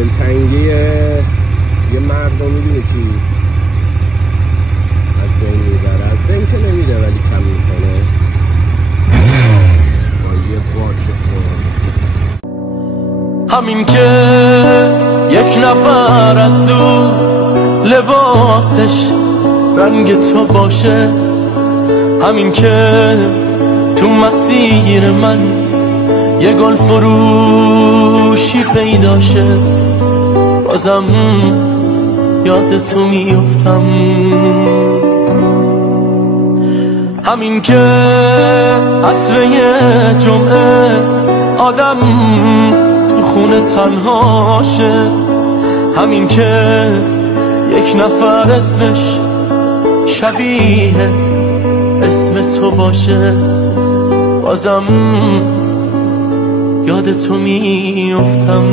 دلتنگی یه مرد رو میدونی چی از بین میبره؟ از بین که نمیده ولی کم میکنه با یه باک خور. همین که یک نفر از دور لباسش رنگ تو باشه، همین که تو مسیر من یه گل فروشی پیدا شه، بازم یاد تو میافتم. همین که عصر جمعه آدم تو خونه تنهاشه، همین که یک نفر اسمش شبیه اسم تو باشه، بازم یاد تو میافتم.